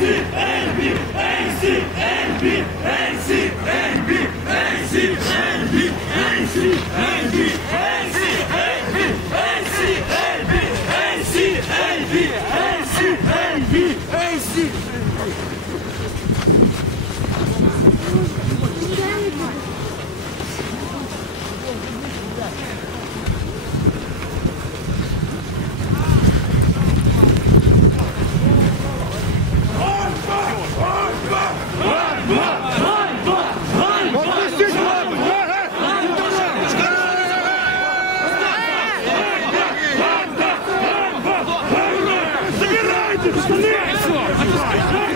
Hey, Excellent. Excellent.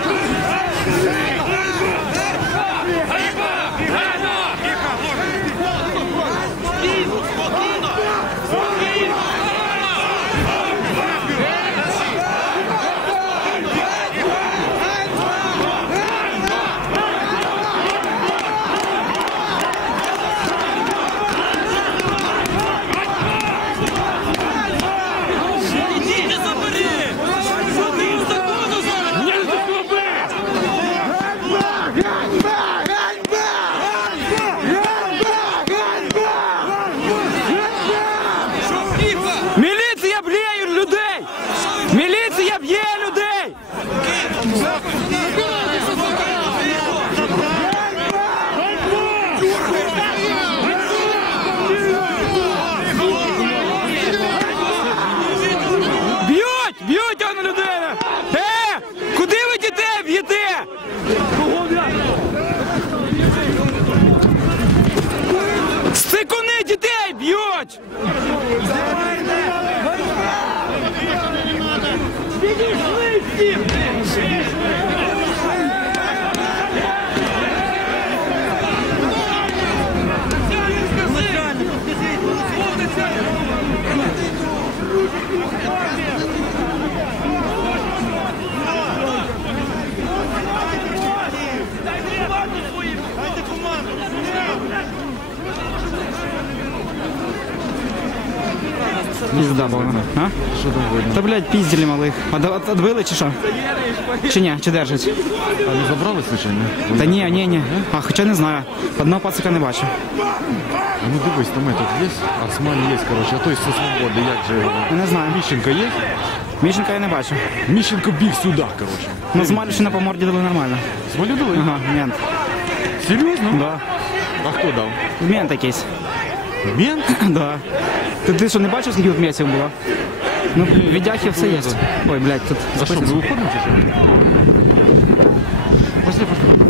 Виходь! Пізда була. А? Що там видно? Та, блядь, пізділі малих. А до- от- Отбили чи що? Чи ні? Чи держать? А не забрали случайно? Та ні, ні, ні. А хоча не знаю. Одного пацика не бачу. А ну дивись, там этот є, Осман є, короче, а той зі свободи, як же його? Не знаю. Міщенко є? Міщенка я не бачу. Міщенко біг сюди, короче. Ну, з Малішина по морді дали нормально. Смолю дали? Ага, мент. Серйозно? Да. А хто дав? Мент якийсь. Мент? Да. Ти, ти що, не бачив, скільки тут м'ясів було? Ну, віддяхи все є. Ой, блядь, тут За що, ми виходимо чи що? Пошли, пошли.